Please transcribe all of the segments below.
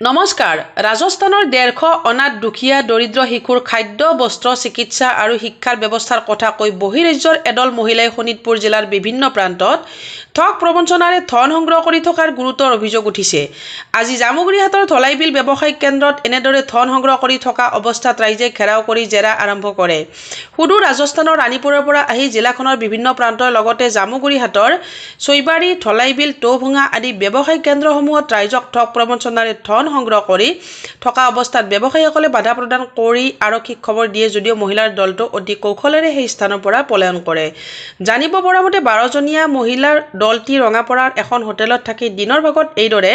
নমস্কাৰ। ৰাজস্থানৰ 150 অনাথ দুখীয়া দৰিদ্ৰ শিশুৰ খাদ্য, বস্ত্ৰ, চিকিৎসা আৰু শিক্ষাৰ ব্যৱস্থাৰ কথা কৈ বহিৰাজ্যৰ এদল মহিলাই শোণিতপুৰ জিলাৰ বিভিন্ন প্ৰান্তত ঠগ প্ৰবঞ্চনাৰে ধন সংগ্ৰহ কৰি থকাৰ গুৰুতৰ অভিযোগ উঠিছে। আজি জামুগুৰিহাটৰ ধলাইবিল ব্যৱসায়িক কেন্দ্ৰত এনেদৰে ধন সংগ্ৰহ কৰি থকা অৱস্থাত ৰাইজে ঘেৰাও কৰি জেৰা আৰম্ভ কৰে। সুদূৰ ৰাজস্থানৰ ৰাণীপুৰৰ পৰা আহি জিলাখনৰ বিভিন্ন প্ৰান্তৰ লগতে জামুগুৰিহাটৰ চৈবাৰী, ধলাইবিল, টৌভঙা আদি ব্যৱসায়িক কেন্দ্ৰসমূহত ৰাইজক ঠগ প্ৰবঞ্চনাৰে ধন সংগ্ৰহ কৰি থকা অৱস্থাত ব্যৱসায়ীসকলে বাধা প্ৰদান কৰি আৰক্ষীক খবৰ দিয়ে যদিও মহিলাৰ দলটো অতি কৌশলেৰে সেই স্থানৰ পৰা পলায়ন কৰে। জানিব পৰা মতে 12জনীয়া মহিলাৰ দলটি ৰঙাপাৰাৰ এখন হোটেলত থাকি দিনৰ ভাগত এইদৰে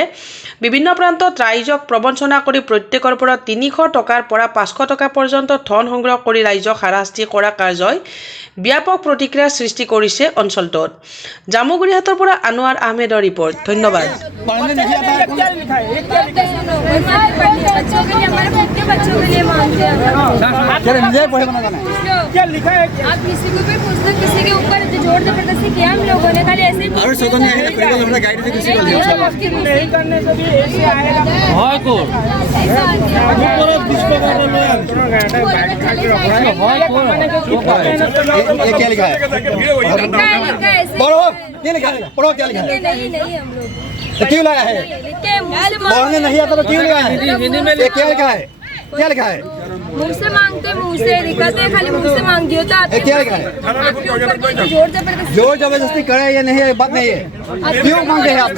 বিভিন্ন প্ৰান্তত ৰাইজক প্ৰবঞ্চনা কৰি প্ৰত্যেকৰ পৰা 300 টকাৰ পৰা 500 টকা পৰ্যন্ত ধন সংগ্ৰহ কৰি ৰাইজক হাৰাশাস্তি কৰা কাৰ্যই ব্যাপক প্ৰতিক্ৰিয়াৰ সৃষ্টি কৰিছে অঞ্চলটোত। জামুগুৰিহাটৰ পৰা আনোৱাৰ আহমেদৰ ৰিপৰ্ট। ধন্যবাদ। क्या लिखा है? आप किसी को भी पूछ लो, किसी के ऊपर जोर जबरदस्ती किया हम लोगों ने, खाली ऐसे और सोचो नहीं है फिर हमरा गाइड से किसी को नहीं करने से भी ऐसे आएगा। हां को ऊपर डिस्को का बोलो यार ये क्या लिखा है? पढ़ो क्या लिखा है? पढ़ो क्या लिखा है? नहीं हम लोग तो क्यों लाया है? पढ़ने नहीं आता तो क्यों लाया है? ये क्या लिखा है? क्या लिखा है? मुंह से मांगते, मुंह से दिखाते, खाली मुंह से मांग दियो तो ये क्या लिखा है? जोर जबरदस्ती करे ये नहीं है, बात नहीं है। क्यों मांगते हैं आप?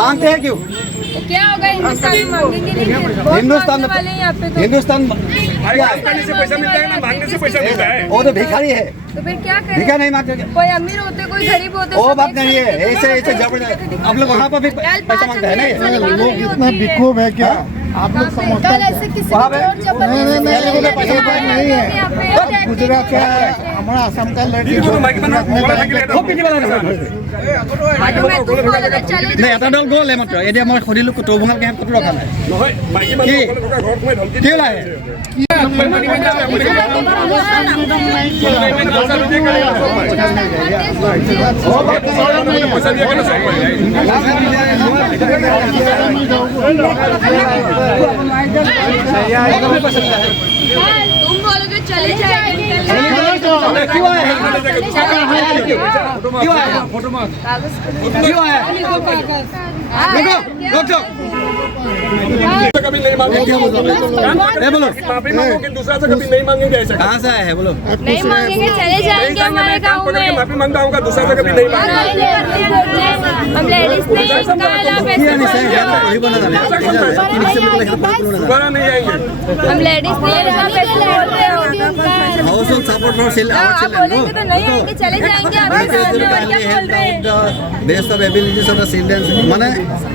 मांगते हैं क्यों? क्या होगा हिंदुस्तान में मांगेंगे नहीं? हिंदुस्तान में हिंदुस्तान मांगने से पैसा मिलता है ना, मांगने से पैसा मिलता है। वो तो भिखारी है, तो फिर क्या करें? भिखा नहीं मांगते। कोई अमीर होते, कोई गरीब होते, वो बात नहीं है, ऐसे ऐसे जबरदस्त आप लोग वहाँ पर भी पैसा मांगते हैं नहीं? लोग इतना बेवकूफ है क्या? आप लोग समझते हैं वहाँ पे नहीं है। गुजरात का हमारा असम का लड़की नहीं এটা দল গ'ল মাত্ৰ এতিয়া মই সুধিলোঁ টৌভঙাত কেনে ক'ত ৰখা নাই কি ওলাই तुम बोलोगे चले जाएंगे। क्यों आया क्यों आया देखो कभी नहीं मांगेंगे, बोलो माफी मांगोगे, दूसरा से कभी नहीं मांगेंगे। ऐसा कहाँ से आया है बोलो नहीं मांगेंगे, चले जाएंगे हमारे गाँव में। माफी मांगता हूँ, दूसरा से कभी नहीं मांगेंगे। हम लेडीज नहीं, दोबारा नहीं आएंगे। हम लेडीज नहीं, हाउस होल्ड सपोर्ट फॉर आप बोलेंगे तो नहीं आएंगे, चले जाएंगे। आपके साथ में और क्या बोल रहे हैं? Best of abilities of the children माने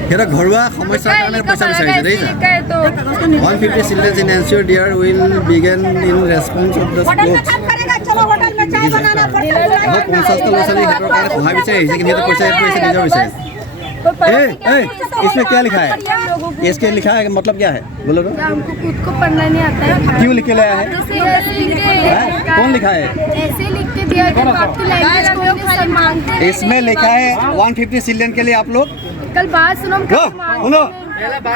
हेरा घरुआ समस्यार কাৰণে পইচা বিচাৰিছে দেই 150 children in ensure there will begin in response of the sports चलो होटल में चाय बनाना पड़ता है। 50 टा लसली हेतर কাৰণে সহায় বিচাৰিছে কিন্তু এটা পইচা নিজৰ বিচাৰিছে इसमें क्या लिखा है? इसके लिखा है मतलब क्या है बोलो तो? हमको खुद को पढ़ना नहीं आता है। क्यों लिख के लाया है? कौन लिखा है? ऐसे लिख के दिया है कि आपकी लैंग्वेज को खाली मांगते हैं। इसमें लिखा है 150 चिल्ड्रन के लिए आप लोग कल बात सुनो, हम कल सुनो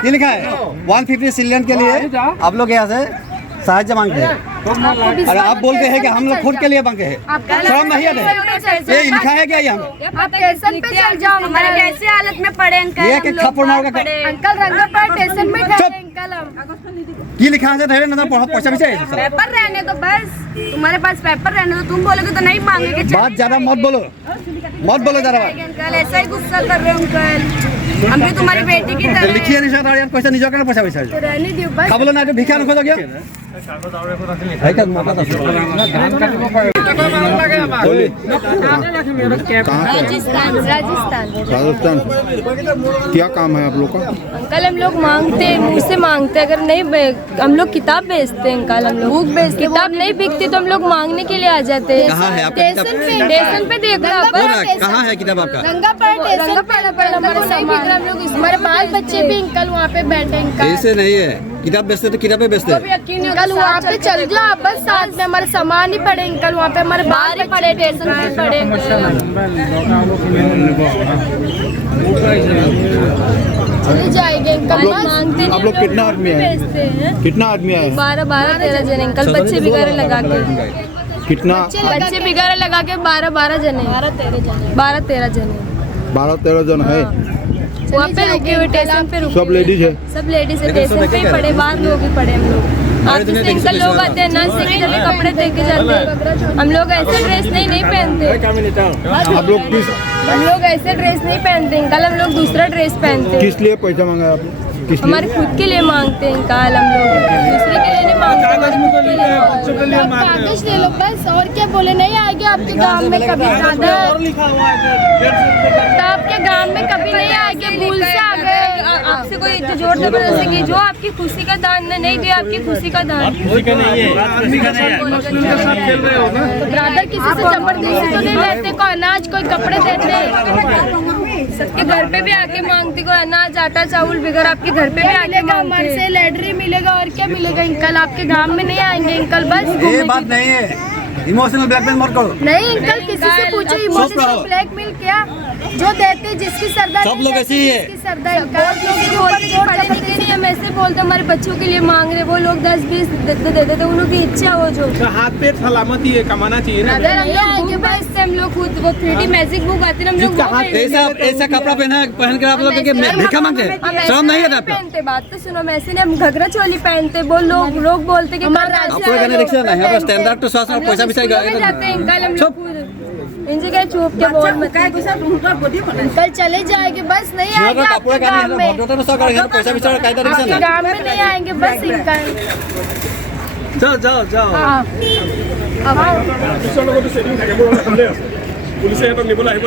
ये लिखा है 150 चिल्ड्रन के लिए आप लोग यहाँ से साहाय्य मांगते हैं और आप बोलते हैं कि हम लोग खुद के लिए मांगते हैं। शर्म नहीं आते? ये लिखा है क्या यहाँ? आप स्टेशन पे चल जाओ, हमारे कैसे हालत में पड़े अंकल। ये कि थप्पड़ मारोगे? अंकल रंगापार स्टेशन में खड़े अंकल हम। की लिखा है धैर्य नजर पैसा भी चाहिए पेपर रहने दो बस, तुम्हारे पास पेपर रहने दो। तुम बोलोगे तो नहीं मांगेंगे। बात ज्यादा मत बोलो ज्यादा अंकल ऐसा ही गुस्सा कर रहे हो अंकल, हम भी तुम्हारी बेटी की तरह। लिखिए नहीं सर यार पैसा निजर कारण पैसा বিচাৰিছে तो रहने दियो बस। খাবলৈ নাই তো ভিক্ষা নখোজো কিয় राजस्थान। क्या काम है आप लोग का? अंकल हम लोग मांगते हैं, मुंह से मांगते हैं। अगर नहीं हम लोग किताब बेचते हैं अंकल, हम लोग बुक बेचते। किताब नहीं बिकती तो हम लोग मांगने के लिए आ जाते हैं। कहाँ है आपका किताब? स्टेशन पे देख लो आप। कहाँ है किताब आपका? रंगापार हमारे बाल बच्चे भी अंकल वहाँ पे बैठे अंकल। ऐसे नहीं है किताब बेचते तो किताबें बेचते अंकल वहाँ पे चल जाओ आप, बस साथ में हमारे सामान ही पड़े अंकल, वहाँ पे हमारे बाहर ही पड़े, स्टेशन पे पड़े। चले जाएंगे अंकल मांगते नहीं आप लोग कितना आदमी है? बेचते हैं कितना आदमी आए? 12-13 जने अंकल बच्चे बिगाड़े लगा के कितना? बच्चे बिगाड़े लगा के 12-13 जने 12-13 जने 12-13 जन है। वहाँ पे रुके हुए स्टेशन पे रुके सब लेडीज है। सब लेडीज है स्टेशन पे ही पड़े बाहर लोग ही पड़े हम लोग ऑफिस से अंकल लोग आते हैं नर्स से जल्दी कपड़े दे के जाते हैं हम लोग ऐसे ड्रेस नहीं पहनते आप लोग हम लोग ऐसे ड्रेस नहीं पहनते अंकल हम लोग दूसरा ड्रेस पहनते हैं किस लिए पैसा मांगा आप लोग? किस लिए? हमारे खुद के लिए मांगते हैं अंकल हम लोग दूसरे के लिए नहीं मांगते हमारे खुद के लिए मांगते हैं। कागज ले लो बस और क्या बोले नहीं आएंगे आपके गांव में कभी ज्यादा तो आपके गांव में कभी नहीं आएंगे भूल से आ गए आपसे कोई जोर जबरदस्ती की जो आपकी खुशी का दान नहीं दिया आपकी खुशी का दान तो ब्रदर किसी से जबरदस्ती तो नहीं लेते कोई अनाज कोई कपड़े देते सबके घर पे भी आके मांगती कोई अनाज आटा चावल बिगर आपके घर पे भी आके मिलेगा मन मांगते से लैटरी मिलेगा और क्या मिलेगा अंकल आपके गांव में नहीं आएंगे अंकल बस ये घूमने बात नहीं है, इमोशनल ब्लैकमेल मत करो। नहीं अंकल किसी से पूछो इमोशनल ब्लैकमेल क्या जो देते जिसकी सरदार सब लोग ऐसे ही है। जिसकी सरदार अंकल नहीं हम ऐसे बोलते हमारे बच्चों के लिए मांग रहे वो लोग 10-20 देते थे उन लोग की इच्छा हो जो हाथ पेट सलामती है, कमाना चाहिए ना। अगर हम लोग बुक बेचते हम लोग खुद वो 3D मैजिक बुक आती है हम लोग वो बेचते। ऐसा कपड़ा पहन कर आप लोग भिक्षा मांगते हैं, हम शर्म नहीं ऐसे आता आपको? पहनते बात तो सुनो हम ऐसे नहीं हम घघरा चोली पहनते वो लोग बोलते कि आपको कहने रिक्शा नहीं है, स्टैंडर्ड टू स्वास्थ्य में पैसा भी जाते हैं अंकल हम लोग खुद इनसे क्या चुप के बोल मत अंकल चले जाएंगे बस नहीं आएंगे आपके गांव में पैसा भी आपके गांव में नहीं आएंगे बस इनका যাও हाँ পিছৰ লগতো চেডিং থাকে মোৰ সন্দেহ আছে পুলিচে সিহঁতক নিবলৈ আহিব